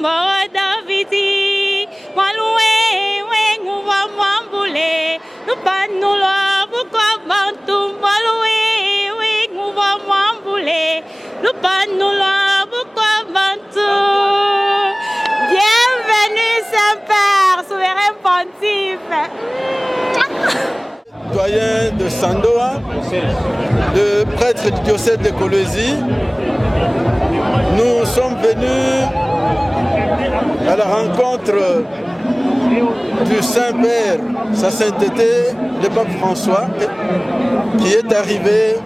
Mama Davidi, Maloué, Wenguva Mamboulé, nous nous la pourquoi Bantou, Maloué, Wenguva Mamboulé, nous nous la pourquoi Bantou. Bienvenue Saint-Père, souverain pontife. Doyen de Sandoa, le prêtre du diocèse de Kolwezi, nous sommes venus à la rencontre du Saint-Père, sa sainteté, le pape François, qui est arrivé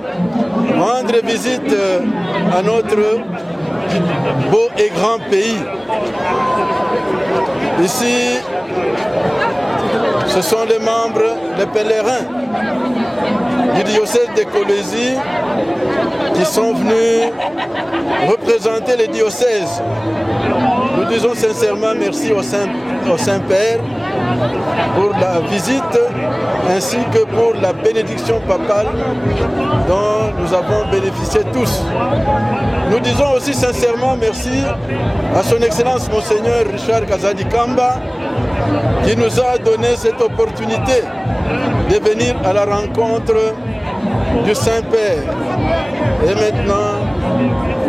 rendre visite à notre beau et grand pays. Ici, ce sont les membres, les pèlerins du diocèse de Kolwezi qui sont venus représenter le diocèse. Nous disons sincèrement merci au Saint-Père pour la visite ainsi que pour la bénédiction papale dont nous avons bénéficié tous. Nous disons aussi sincèrement merci à son Excellence Monseigneur Richard Kazadi Kamba qui nous a donné cette opportunité de venir à la rencontre du Saint-Père. Et maintenant,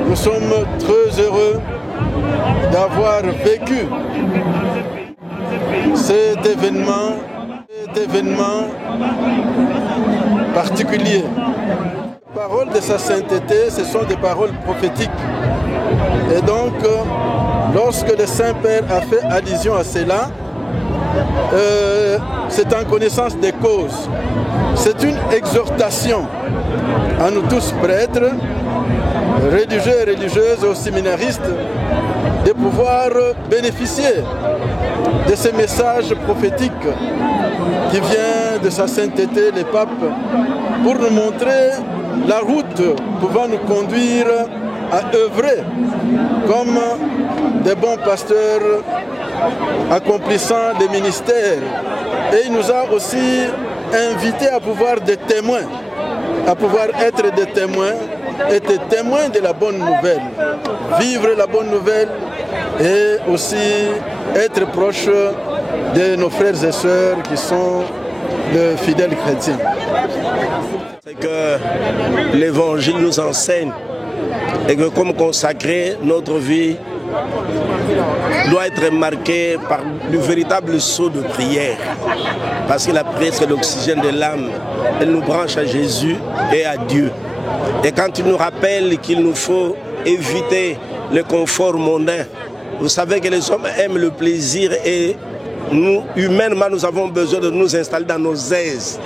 nous sommes très heureux d'avoir vécu cet événement particulier. Les paroles de sa sainteté, ce sont des paroles prophétiques. Et donc, lorsque le Saint-Père a fait allusion à cela, c'est en connaissance des causes. C'est une exhortation à nous tous prêtres, religieux et religieuses, aux séminaristes, de pouvoir bénéficier de ces messages prophétiques qui viennent de sa sainteté, le pape, pour nous montrer la route pouvant nous conduire à œuvrer comme des bons pasteurs accomplissant des ministères. Et il nous a aussi invités à pouvoir des témoins, à pouvoir être des témoins, être témoins de la bonne nouvelle, vivre la bonne nouvelle et aussi être proche de nos frères et sœurs qui sont de fidèles chrétiens. C'est que l'Évangile nous enseigne et que comme consacré, notre vie doit être marquée par le véritable saut de prière. Parce que la prière, c'est l'oxygène de l'âme. Elle nous branche à Jésus et à Dieu. Et quand il nous rappelle qu'il nous faut éviter le confort mondain, vous savez que les hommes aiment le plaisir et nous, humainement, nous avons besoin de nous installer dans nos aises,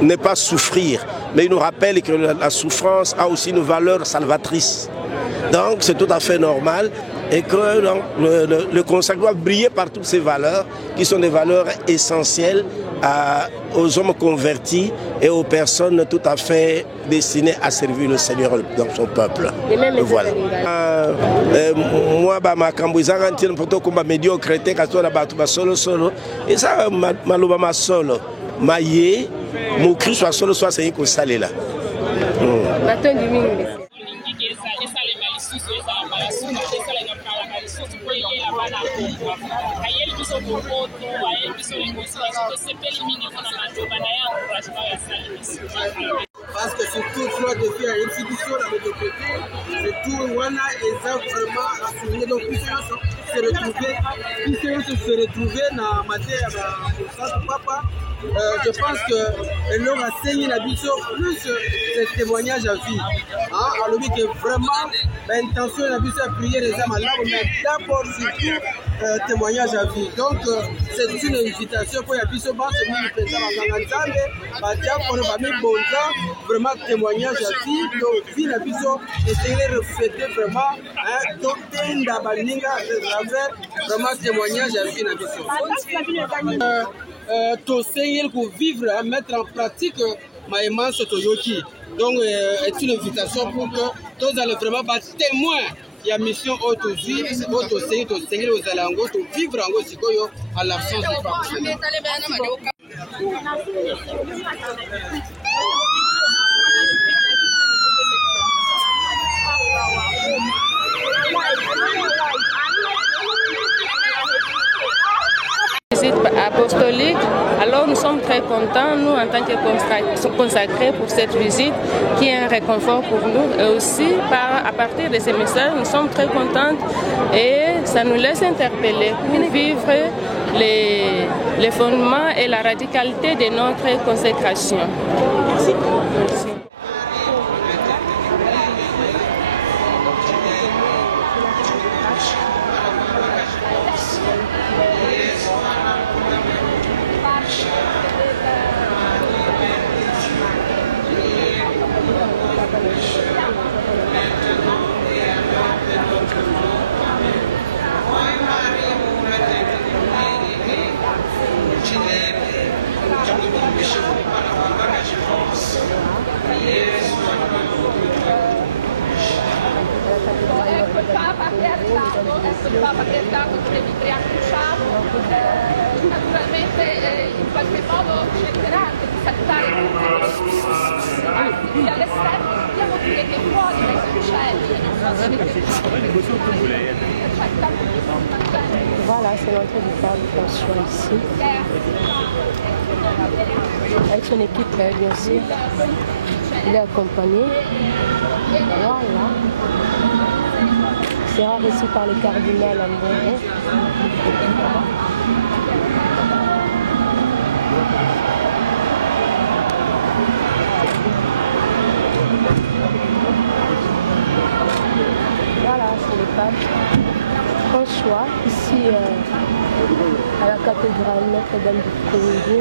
ne pas souffrir. Mais il nous rappelle que la souffrance a aussi une valeur salvatrice. Donc c'est tout à fait normal et que le consacré doit briller par toutes ces valeurs qui sont des valeurs essentielles aux hommes convertis et aux personnes tout à fait destinées à servir le Seigneur dans son peuple. Voilà. Moi, ma cambouisa rentine pour tout comme médiocrité quand on a battu solo et ça malobama solo maillé mon Christ soit solo soit c'est qu'on salé là. Parce que surtout soit de faire une institution dans le côté, c'est tout voilà et ça vraiment assumer donc se retrouver dans la matière de papa. Je pense que l'homme a saigné la vision plus ce témoignage à vie. Alors oui que vraiment l'intention de la vision à prier les âmes à l'âme, mais d'abord surtout témoignage à vie. Donc c'est une invitation pour la vision basse, nous présents en Ganzambe, pour nous vraiment témoignage à vie, donc vie la vision essayer de refléter vraiment donc vraiment témoignage à vie la vision. T'essayer pour vivre, mettre en pratique ma immense Toyoki. Donc, c'est une invitation pour que tous allez vraiment être témoins. Il y a mission auto-vivre, auto-seguir aux alangos, vivre en Gosikoyo à l'absence de papa. apostolique. Alors nous sommes très contents, nous en tant que consacrés pour cette visite qui est un réconfort pour nous. Et aussi à partir de ces messages, nous sommes très contents et ça nous laisse interpeller pour vivre les fondements et la radicalité de notre consécration. Merci. Merci. Il Papa che è stato triacciato, naturalmente in qualche modo cercherà anche di salutare tutti all'esterno, dobbiamo dire che fuori dai cancelli non so se Voilà, c'est l'entrée du pape François ici, avec son équipe bien sûr, il est accompagné, voilà. Il sera reçu par le cardinal Ambongo. Voilà, c'est le pape François, ici à la cathédrale Notre-Dame du Congo.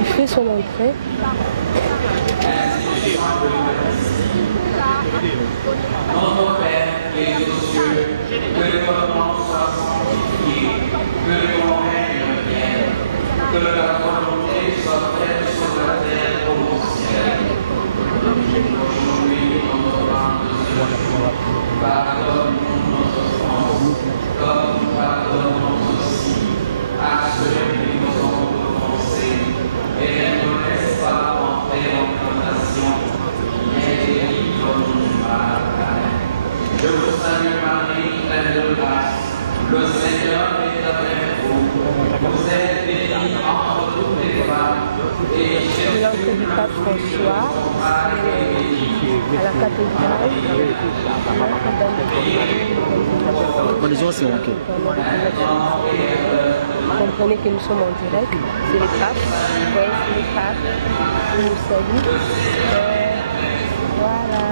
Il fait son entrée. Notre Père qui es aux cieux, que votre nom soit sanctifié, que ton règne vienne, que la volonté soit faite sur la terre comme au ciel. Aujourd'hui, notre pain de ce jour, pardonne-nous nos offenses, comme nous pardonnons aussi à ceux qui nous ont offensés, et ne nous laisse pas entrer en tentation, mais délivre-nous du mal. Je vous salue Marie, pleine de grâce, le Seigneur est avec vous. Vous êtes bénie entre toutes les femmes, et Jésus, l'entrée du pape François à la cathédrale. Comprenez que nous sommes en direct, c'est le pape, ouais, c'est le pape qui nous salue. Voilà.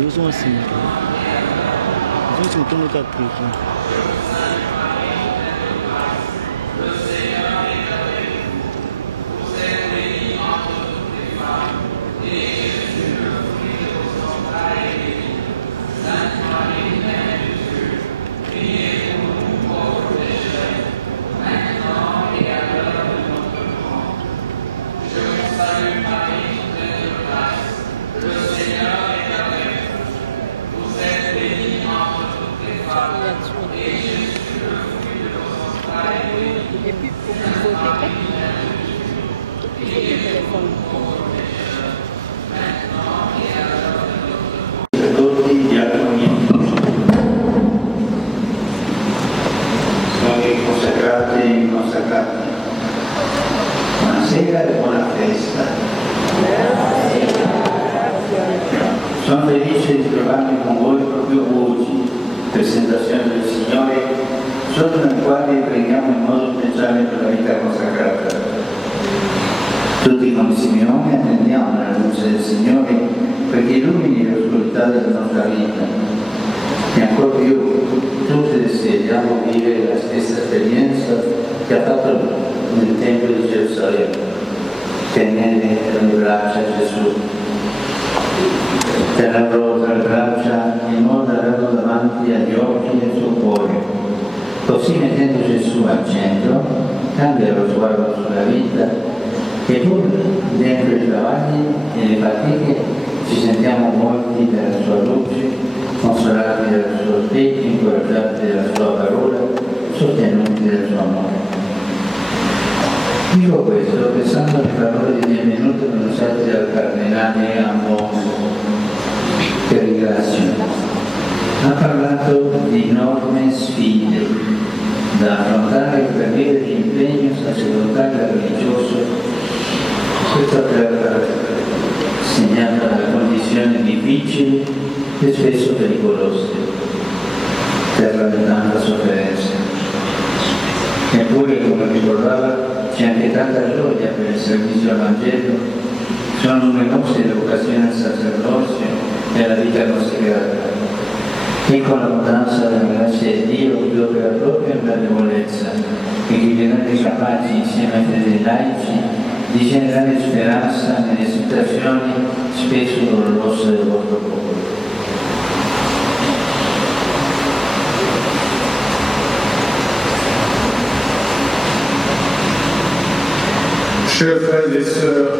Deus um assim. Deus um túnel da Buonasera e buona festa. Sono felice di trovarmi con voi proprio oggi, presentazione del Signore, giorno nel quale preghiamo in modo speciale per la vita consacrata. Tutti come Simeone attendiamo la luce del Signore perché illumini l'oscurità della nostra vita. E ancora più, tutti desideriamo vivere la stessa esperienza che ha fatto nel Tempio di Gerusalemme, tenere nelle braccia Gesù, tenerlo tra le braccia in modo da averlo davanti agli occhi del suo cuore, Così mettendo Gesù al centro, cambia lo sguardo sulla vita e pur dentro i travagli e le fatiche ci sentiamo molti della sua luce, consolati dal suo specchio, incoraggiati dalla sua parola, sostenuti dal suo amore. Dico questo pensando alle parole benvenute pronunciate dal cardinale Ambon, che ringrazio. Ha parlato di enorme sfide da affrontare per vivere l'impegno sacerdotale e religioso, questa terra segnata da condizioni difficili e spesso pericolose, terra di tanta sofferenza. Eppure, come ricordava, c'è anche tanta gioia per il servizio al Vangelo, sono numerose le vocazioni al sacerdozio e alla vita consacrata. E con l'abbondanza della grazia di Dio che opera proprio in benevolenza e che vi rende capaci insieme ai fedeli laici di generare speranza nelle situazioni spesso dolorose del vostro popolo. Chers frères et sœurs,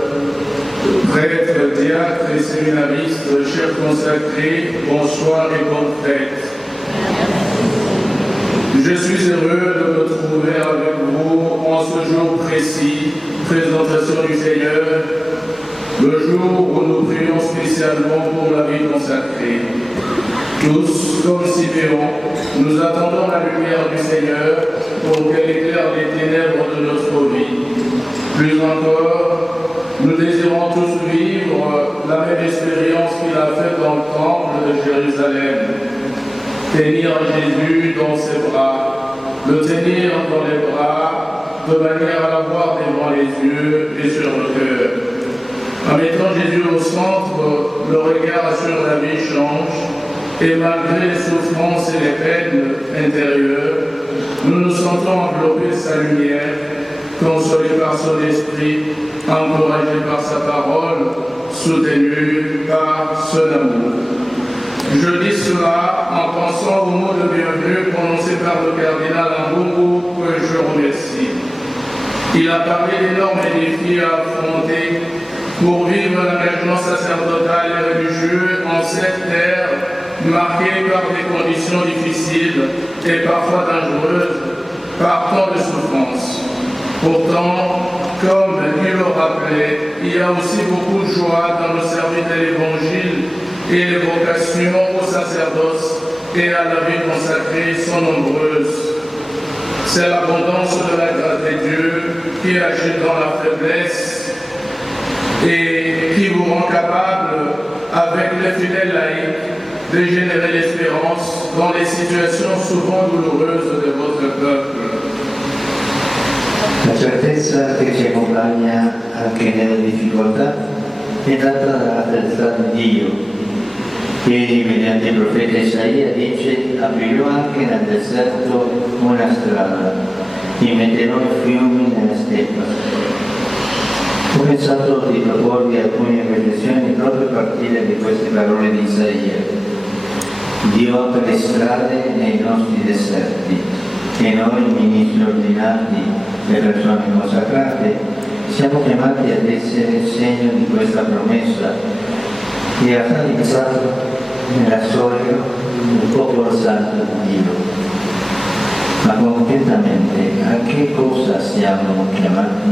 prêtres, diacres et séminaristes, chers consacrés, bonsoir et bonne fête. Je suis heureux de me trouver avec vous en ce jour précis, présentation du Seigneur, le jour où nous prions spécialement pour la vie consacrée. Tous, comme Siméon, nous attendons la lumière du Seigneur pour qu'elle éclaire les ténèbres de notre vie. Plus encore, nous désirons tous vivre la même expérience qu'il a faite dans le temple de Jérusalem. Tenir Jésus dans ses bras, le tenir dans les bras, de manière à l'avoir devant les yeux et sur le cœur. En mettant Jésus au centre, le regard sur la vie change, et malgré les souffrances et les peines intérieures, nous nous sentons enveloppés de sa lumière, consolés par son esprit, encouragés par sa parole, soutenus par son amour. Je dis cela en pensant au mot de bienvenue prononcé par le cardinal Ambungu, que je remercie. Il a parlé d'énormes défis à affronter pour vivre l'engagement sacerdotal et religieux en cette terre marquée par des conditions difficiles et parfois dangereuses, par tant de souffrances. Pourtant, comme il le rappelait, il y a aussi beaucoup de joie dans le service de l'Évangile et les vocations au sacerdoce et à la vie consacrée sont nombreuses. C'est l'abondance de la grâce de Dieu qui agit dans la faiblesse et qui vous rend capable, avec les fidèles laïcs, de générer l'espérance dans les situations souvent douloureuses de votre peuple. La certezza che ci accompagna anche nelle difficoltà è data dalla fedeltà di Dio, che mediante il profeta Isaia dice: aprirò anche nel deserto una strada, immetterò i fiumi nella steppa. Ho pensato di proporvi alcune riflessioni proprio a partire di queste parole di Isaia. Dio apre le strade nei nostri deserti e noi, ministri ordinati, le persone consacrate, siamo chiamati ad essere segno di questa promessa che ha realizzato nella storia il popolo santo di Dio. Ma concretamente a che cosa siamo chiamati?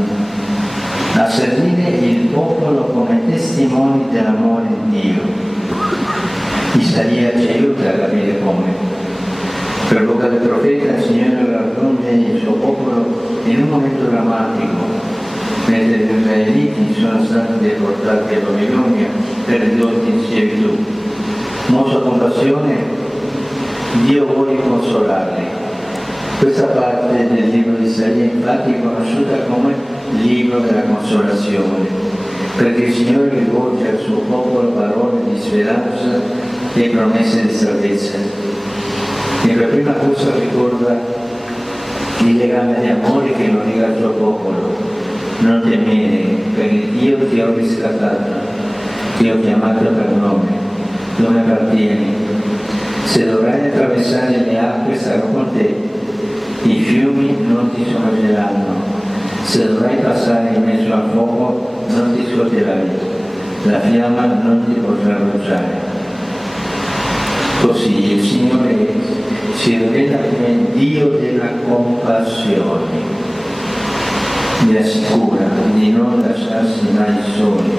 A servire il popolo come testimoni dell'amore di Dio. Isaia ci aiuta a capire come. Per bocca del profeta il Signore raggiunge il suo popolo in un momento drammatico, mentre gli israeliti sono stati deportati a Babilonia per ridotti in schiavitù. Con sua compassione Dio vuole consolarli. Questa parte del libro di Isaia infatti è conosciuta come libro della consolazione, perché il Signore rivolge al suo popolo parole di speranza e promesse di salvezza. E per prima cosa ricorda il legame di amore che lo lega al suo popolo. Non temere, perché io ti ho riscattato, ti ho chiamato per nome, dove appartieni. Se dovrai attraversare le acque sarò con te, Se dovrai passare in mezzo al fuoco, non ti scorderai, la fiamma non ti potrà bruciare. Così il Signore si rivela come Dio della compassione. Mi assicura di non lasciarsi mai soli,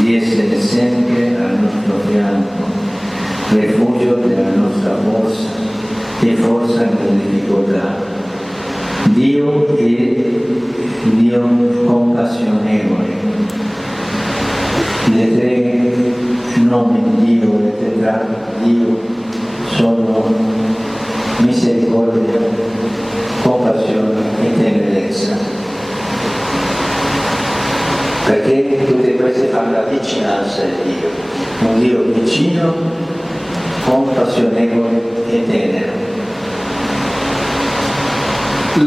di essere sempre al nostro fianco, rifugio della nostra forza e forza nelle difficoltà. Dio è Dio compassionevole. Le tre nomi di Dio, le tre trame di Dio sono misericordia, compassione e tenerezza. Perché tutte queste fanno la vicinanza di Dio, un Dio vicino, compassionevole e tenero.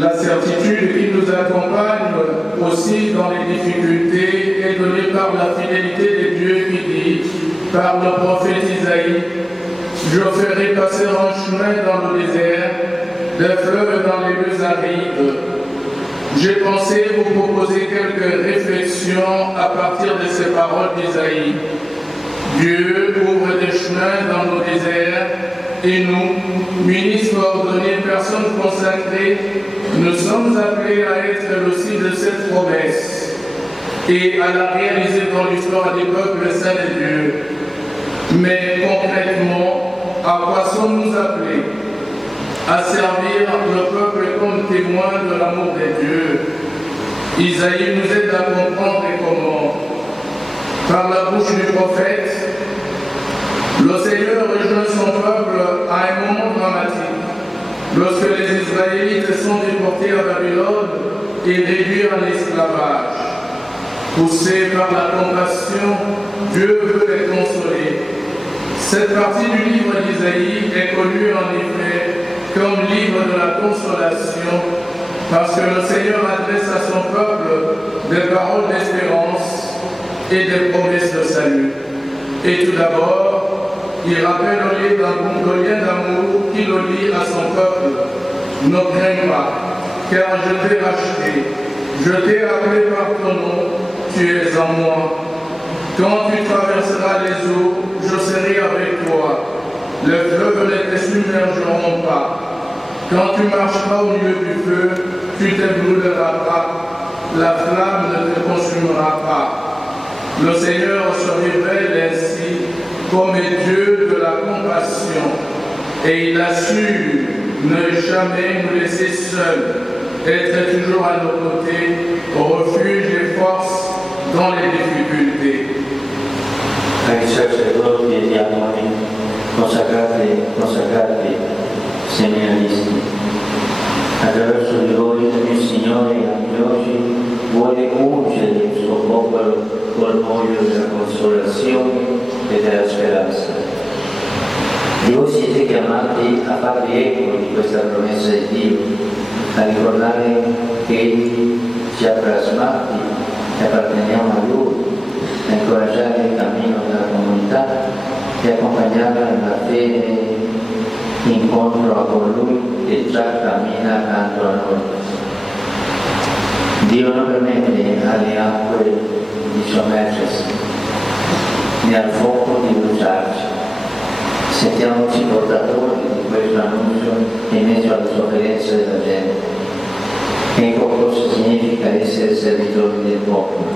La certitude qui nous accompagne aussi dans les difficultés est donnée par la fidélité de Dieu qui dit, par le prophète Isaïe, « Je ferai passer un chemin dans le désert, des fleuves dans les lieux arides. » J'ai pensé vous proposer quelques réflexions à partir de ces paroles d'Isaïe. Dieu ouvre des chemins dans nos déserts et nous, ministres ordonnés, personnes consacrées, nous sommes appelés à être le cible de cette promesse et à la réaliser dans l'histoire des peuples saints de Dieu. Mais concrètement, à quoi sommes-nous appelés? À servir le peuple comme témoin de l'amour de Dieu. Isaïe nous aide à comprendre comment. Par la bouche du prophète, le Seigneur rejoint son peuple à un moment dramatique, lorsque les Israélites sont déportés à Babylone et réduits en esclavage. Poussés par la compassion, Dieu veut les consoler. Cette partie du livre d'Isaïe est connue en effet comme livre de la consolation, parce que le Seigneur adresse à son peuple des paroles d'espérance et des promesses de salut. Et tout d'abord, il rappelle le lien d'amour qui le lie à son peuple. Ne crains pas, car je t'ai racheté, je t'ai appelé par ton nom, tu es en moi. Quand tu traverseras les eaux, je serai avec toi. Les fleuves ne te submergeront pas. Quand tu marcheras au milieu du feu, tu ne te brûleras pas. La flamme ne te consumera pas. Le Seigneur se révèle ainsi comme Dieu de la compassion. Et il assure ne jamais nous laisser seuls, être toujours à nos côtés, refuge et force dans les difficultés. Ai sacerdoti e diavoli, consacrati seminaristi, attraverso di voi il Signore anche oggi vuole ungere il suo popolo col olio della consolazione e della speranza. E voi siete chiamati a farvi eco di questa promessa di Dio, a ricordare che Egli ci ha plasmati e apparteniamo a Lui, a incoraggiare il cammino della comunità e accompagnarla nella fede incontro a colui che già cammina accanto a noi. Dio non permette alle acque di sommergersi, né al fuoco di bruciarci. Sentiamoci portatori di questo annuncio in mezzo alle sofferenze della gente. Ecco cosa significa essere servitori del popolo,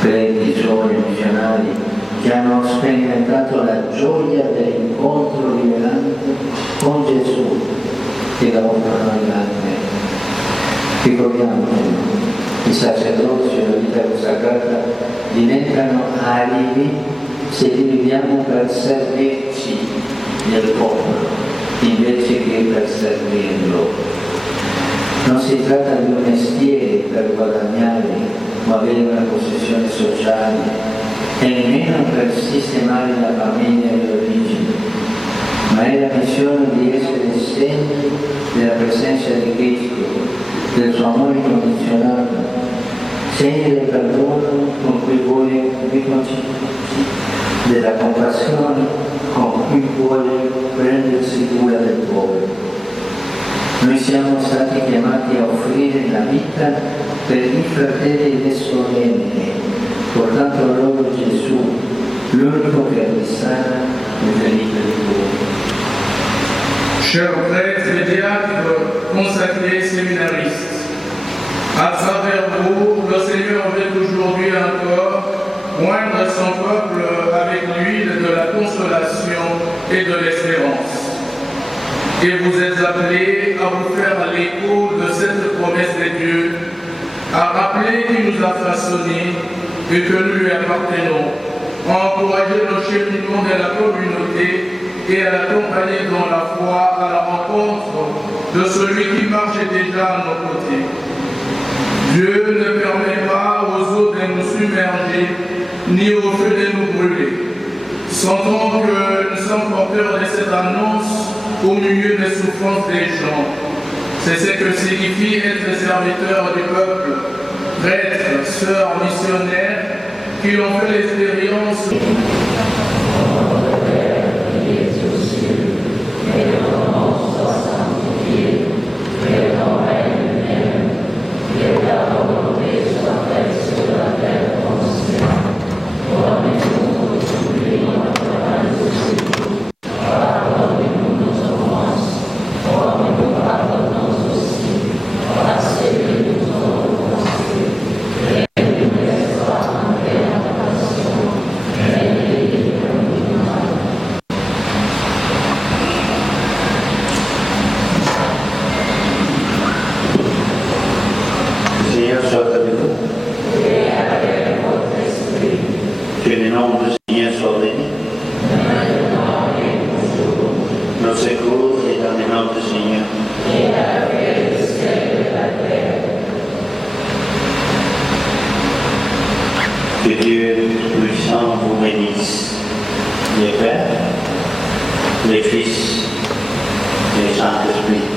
preti, giovani, missionari che hanno sperimentato la gioia dell'incontro rivelante con Gesù che la offrono agli altri. Ricordiamoci, i sacerdoti e la vita consacrata diventano alibi se li viviamo per servirci del popolo invece che per servirlo. Non si tratta di un mestiere per guadagnare o avere una posizione sociale e nemmeno per sistemare la famiglia e l'origine, ma è la missione di essere segni della presenza di Cristo, del suo amore incondizionato, segni del perdono con cui vuole riconciliarci, della compassione con cui vuole prendersi cura del povero. Noi siamo stati chiamati a offrire morire nella vita per i fratelli e le sorelle, portando loro Gesù, l'unico che risana nel delitto di voi. Chers prêtres et diacres, consacrés séminaristes, à travers vous, le Seigneur veut aujourd'hui encore oindre son peuple avec l'huile de la consolation et de l'espérance. Et vous êtes appelés à vous faire l'écho de cette promesse de Dieu, à rappeler qu'il nous a façonnés et que nous lui appartenons, à encourager le cheminement de la communauté et à l'accompagner dans la foi à la rencontre de celui qui marche déjà à nos côtés. Dieu ne permet pas aux eaux de nous submerger, ni au feu de nous brûler. Sentons que nous sommes porteurs de cette annonce au milieu des souffrances des gens. C'est ce que signifie être serviteur du peuple, prêtres, sœurs, missionnaires, qui ont fait l'expérience. Que Dieu puissant vous bénisse, les Pères, les Fils et les Saint-Esprit.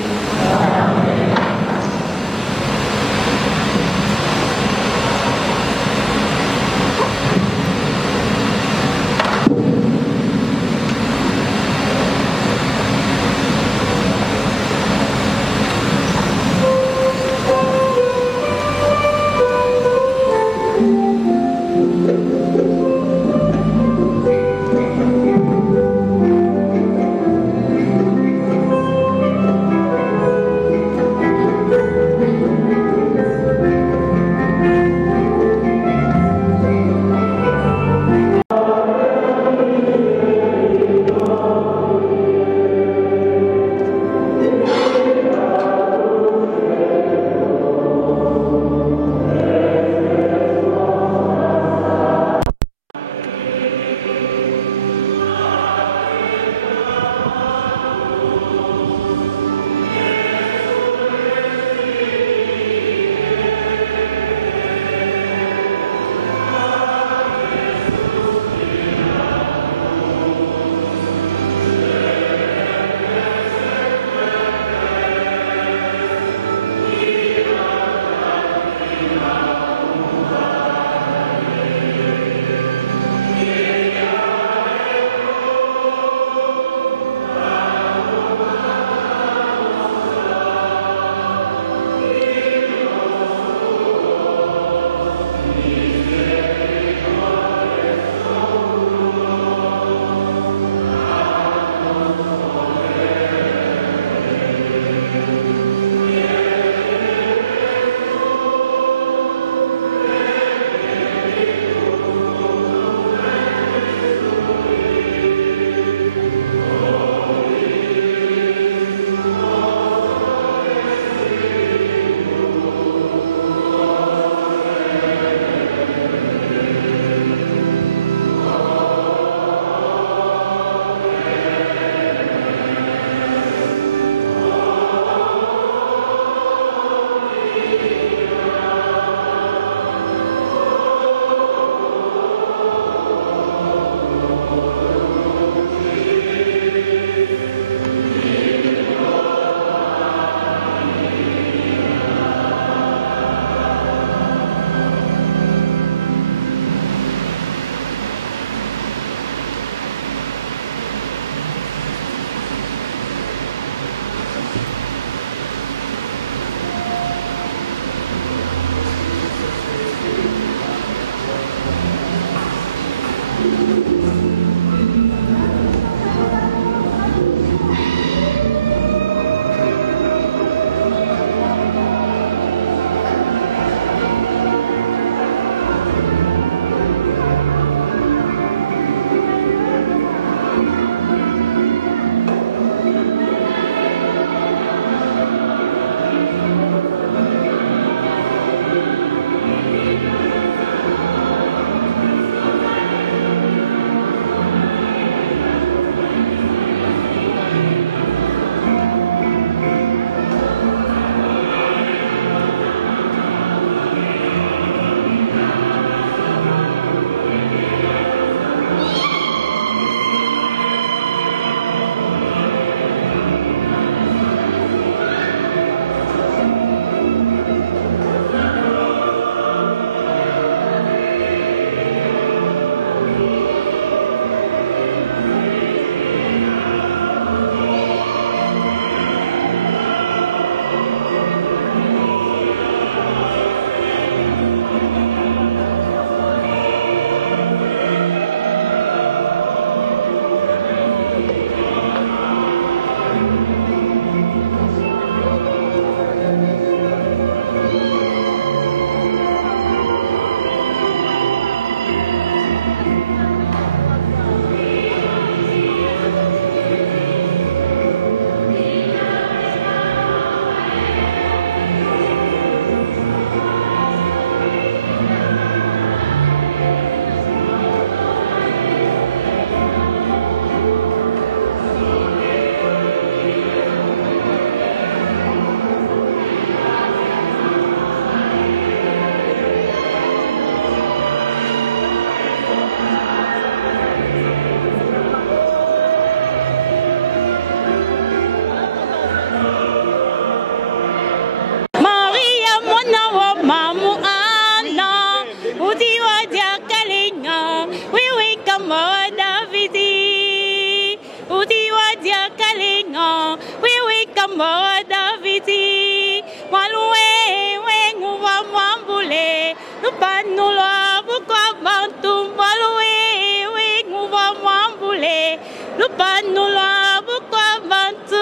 Lupanula, Bukabantum, Balui, Wing, Mambule, Lupanula, Bukabantum.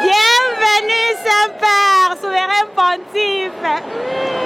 Bienvenue, Saint-Père, souverain pontife.